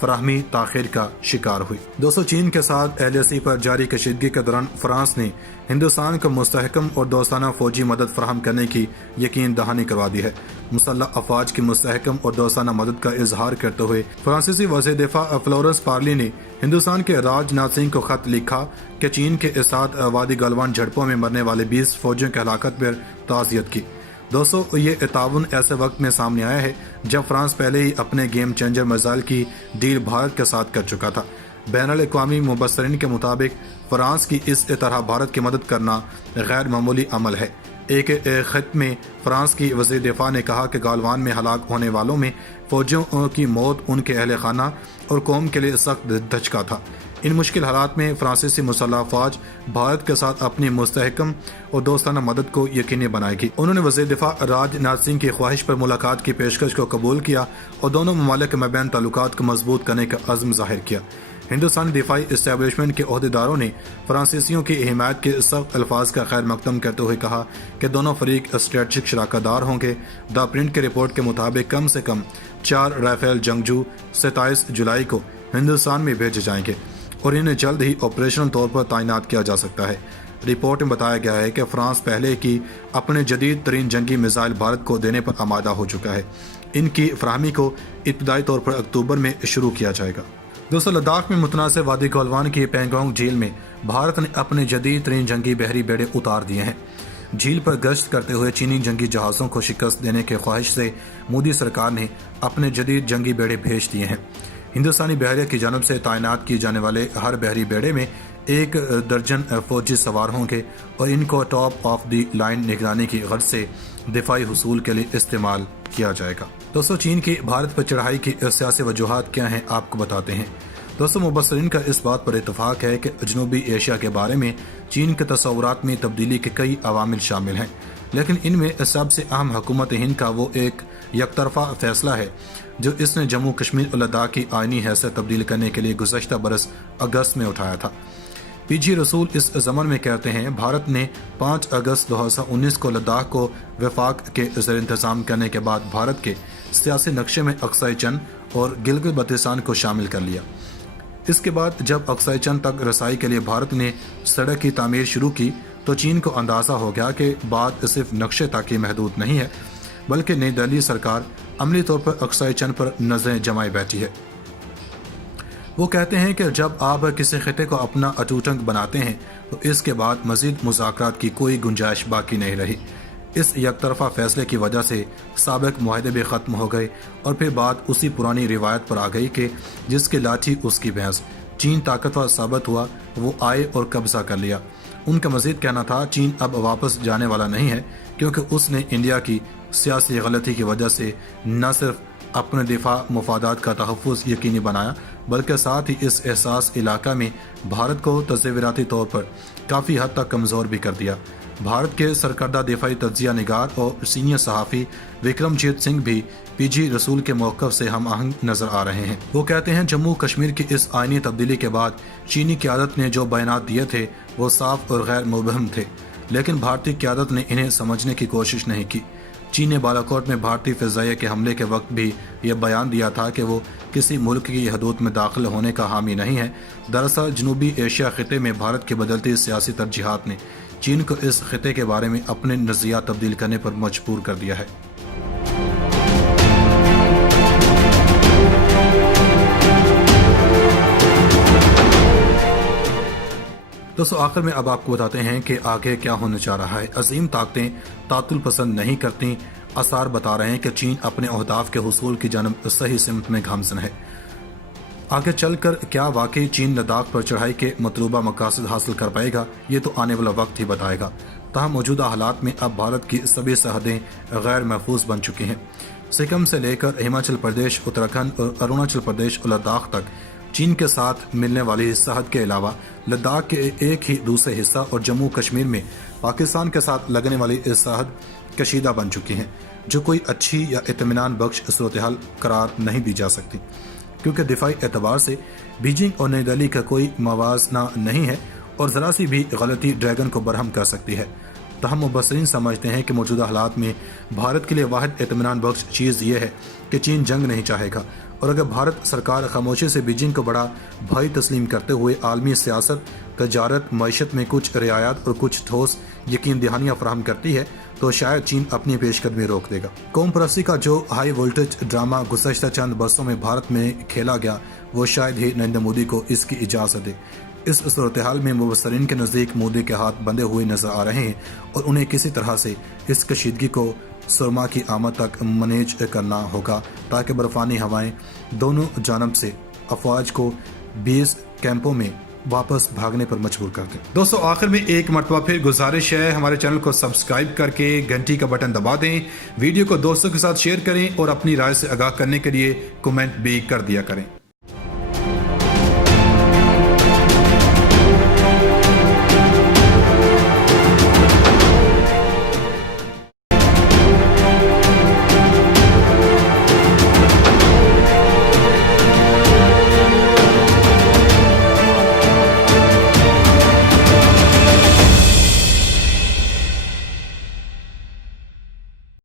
فراہمی تاخیر کا شکار ہوئی۔ دوستو، چین کے ساتھ LAC پر جاری کشیدگی کے دوران فرانس نے ہندوستان کو مستحکم اور دوستانہ فوجی مدد فراہم کرنے کی یقین دہانی کروا دی ہے۔ مسلح افواج کی مستحکم اور دوستانہ مدد کا اظہار کرتے ہوئے فرانسیسی وزیر دفاع فلورنس پارلی نے ہندوستان کے راج ناتھ سنگھ کو خط لکھا کہ چین کے ساتھ وادی گلوان جھڑپوں میں مرنے والے 20 فوجیوں کی ہلاکت پر تعزیت کی۔ دوستو، یہ تعاون ایسے وقت میں سامنے آیا ہے جب فرانس پہلے ہی اپنے گیم چینجر میزائل کی ڈیل بھارت کے ساتھ کر چکا تھا۔ بین الاقوامی مبصرین کے مطابق فرانس کی اس طرح بھارت کی مدد کرنا غیر معمولی عمل ہے۔ ایک خط میں فرانس کی وزیر دفاع نے کہا کہ گالوان میں ہلاک ہونے والوں میں فوجیوں کی موت ان کے اہل خانہ اور قوم کے لیے سخت دھچکا تھا۔ ان مشکل حالات میں فرانسیسی مسلح افواج بھارت کے ساتھ اپنی مستحکم اور دوستانہ مدد کو یقینی بنائے گی۔ انہوں نے وزیر دفاع راج ناتھ سنگھ کی خواہش پر ملاقات کی پیشکش کو قبول کیا اور دونوں ممالک کے مابین تعلقات کو مضبوط کرنے کا عزم ظاہر کیا۔ ہندوستانی دفاعی اسٹیبلشمنٹ کے عہدیداروں نے فرانسیسیوں کی حمایت کے سخت الفاظ کا خیر مقدم کرتے ہوئے کہا کہ دونوں فریق اسٹریٹجک شراکت دار ہوں گے۔ دا پرنٹ کی رپورٹ کے مطابق کم سے کم 4 رافیل جنگجو 27 جولائی کو ہندوستان میں بھیجے جائیں گے اور انہیں جلد ہی آپریشنل طور پر تعینات کیا جا سکتا ہے۔ رپورٹ میں بتایا گیا ہے کہ فرانس پہلے کی اپنے جدید ترین جنگی میزائل بھارت کو دینے پر آمادہ ہو چکا ہے۔ ان کی فراہمی کو ابتدائی طور پر اکتوبر میں شروع کیا جائے گا۔ دوستو، لداخ میں متنازع وادی گلوان کی پینگونگ جھیل میں بھارت نے اپنے جدید ترین جنگی بحری بیڑے اتار دیے ہیں۔ جھیل پر گشت کرتے ہوئے چینی جنگی جہازوں کو شکست دینے کے خواہش سے مودی سرکار نے اپنے جدید جنگی بیڑے بھیج دیے ہیں۔ ہندوستانی بحریہ کی جانب سے تعینات کیے جانے والے ہر بحری بیڑے میں 1 درجن فوجی سوار ہوں گے اور ان کو ٹاپ آف دی لائن نگرانی کی غرض سے دفاعی حصول کے لیے استعمال کیا جائے گا۔ دوستو، چین کی بھارت پر چڑھائی کی سیاسی وجوہات کیا ہیں، آپ کو بتاتے ہیں۔ دوستو، مبصرین کا اس بات پر اتفاق ہے کہ جنوبی ایشیا کے بارے میں چین کے تصورات میں تبدیلی کے کئی عوامل شامل ہیں، لیکن ان میں سب سے اہم حکومت ہند کا وہ ایک یک طرفہ فیصلہ ہے جو اس نے جموں کشمیر اور لداخ کی آئینی حیثیت تبدیل کرنے کے لیے گزشتہ برس اگست میں اٹھایا تھا۔ PG رسول اس ضمن میں کہتے ہیں، بھارت نے 5 اگست 2019 کو لداخ کو وفاق کے زیر انتظام کرنے کے بعد بھارت کے سیاسی نقشے میں اقصی چین اور گلگت بلتستان کو شامل کر لیا۔ اس کے بعد جب اقصی چین تک رسائی کے لیے بھارت نے سڑک کی تعمیر شروع کی تو چین کو اندازہ ہو گیا کہ بات صرف نقشے تک ہی محدود نہیں ہے، بلکہ نئی دہلی سرکار عملی طور پر اقصی چین پر نظریں جمائے بیٹھی ہے۔ وہ کہتے ہیں کہ جب آپ کسی خطے کو اپنا اٹوٹنک بناتے ہیں تو اس کے بعد مزید مذاکرات کی کوئی گنجائش باقی نہیں رہی۔ اس یک طرفہ فیصلے کی وجہ سے سابق معاہدے بھی ختم ہو گئے اور پھر بات اسی پرانی روایت پر آ گئی کہ جس کی لاٹھی اس کی بھینس۔ چین طاقتور ثابت ہوا، وہ آئے اور قبضہ کر لیا۔ ان کا مزید کہنا تھا چین اب واپس جانے والا نہیں ہے، کیونکہ اس نے انڈیا کی سیاسی غلطی کی وجہ سے نہ صرف اپنے دفاع مفادات کا تحفظ یقینی بنایا بلکہ ساتھ ہی اس احساس علاقہ میں بھارت کو تصوراتی طور پر کافی حد تک کمزور بھی کر دیا۔ بھارت کے سرکردہ دفاعی تجزیہ نگار اور سینئر صحافی وکرم جیت سنگھ بھی PG رسول کے موقف سے ہم آہنگ نظر آ رہے ہیں۔ وہ کہتے ہیں جموں کشمیر کی اس آئینی تبدیلی کے بعد چینی قیادت نے جو بیانات دیے تھے وہ صاف اور غیر مبہم تھے، لیکن بھارتی قیادت نے انہیں سمجھنے کی کوشش نہیں کی۔ چین نے بالاکوٹ میں بھارتی فضائیہ کے حملے کے وقت بھی یہ بیان دیا تھا کہ وہ کسی ملک کی حدود میں داخل ہونے کا حامی نہیں ہے۔ دراصل جنوبی ایشیا خطے میں بھارت کی بدلتی سیاسی ترجیحات نے چین کو اس خطے کے بارے میں اپنے نظریات تبدیل کرنے پر مجبور کر دیا ہے۔ دوستو، آخر میں اب آپ کو بتاتے ہیں کہ آگے کیا ہونے جا رہا ہے۔ عظیم طاقتیں تعطل پسند نہیں کرتی۔ آثار بتا رہے ہیں کہ چین اپنے اہداف کے حصول کی جانب صحیح سمت میں گامزن ہے۔ آگے چل کر کیا واقعی چین لداخ پر چڑھائی کے مطلوبہ مقاصد حاصل کر پائے گا، یہ تو آنے والا وقت ہی بتائے گا۔ تاہم موجودہ حالات میں اب بھارت کی سبھی سرحدیں غیر محفوظ بن چکی ہیں۔ سکم سے لے کر ہماچل پردیش، اتراکھنڈ اور اروناچل پردیش اور لداخ تک چین کے ساتھ ملنے والی سرحد کے علاوہ لداخ کے ایک ہی دوسرے حصہ اور جموں کشمیر میں پاکستان کے ساتھ لگنے والی سرحد کشیدہ بن چکی ہیں، جو کوئی اچھی یا اطمینان بخش صورتحال قرار نہیں دی جا سکتی، کیونکہ دفاعی اعتبار سے بیجنگ اور نئی دہلی کا کوئی موازنہ نہیں ہے اور ذرا سی بھی غلطی ڈریگن کو برہم کر سکتی ہے۔ تاہم مبصرین سمجھتے ہیں کہ موجودہ حالات میں بھارت کے لیے واحد اطمینان بخش چیز یہ ہے کہ چین جنگ نہیں چاہے گا، اور اگر بھارت سرکار خاموشی سے بیجنگ کو بڑا بھائی تسلیم کرتے ہوئے عالمی سیاست، تجارت، معیشت میں کچھ رعایت اور کچھ ٹھوس یقین دہانیاں فراہم کرتی ہے تو شاید چین اپنی پیش قدمی روک دے گا۔ قوم پرستی کا جو ہائی وولٹیج ڈرامہ گزشتہ چند برسوں میں بھارت میں کھیلا گیا وہ شاید ہی نریندر مودی کو اس کی اجازت دے۔ اس صورتحال میں مبصرین کے نزدیک مودی کے ہاتھ بندھے ہوئے نظر آ رہے ہیں اور انہیں کسی طرح سے اس کشیدگی کو سرما کی آمد تک مینیج کرنا ہوگا تاکہ برفانی ہوائیں دونوں جانب سے افواج کو بیس کیمپوں میں واپس بھاگنے پر مجبور کر دیں۔ دوستو آخر میں ایک مرتبہ پھر گزارش ہے، ہمارے چینل کو سبسکرائب کر کے گھنٹی کا بٹن دبا دیں، ویڈیو کو دوستوں کے ساتھ شیئر کریں اور اپنی رائے سے آگاہ کرنے کے لیے کمنٹ بھی کر دیا کریں۔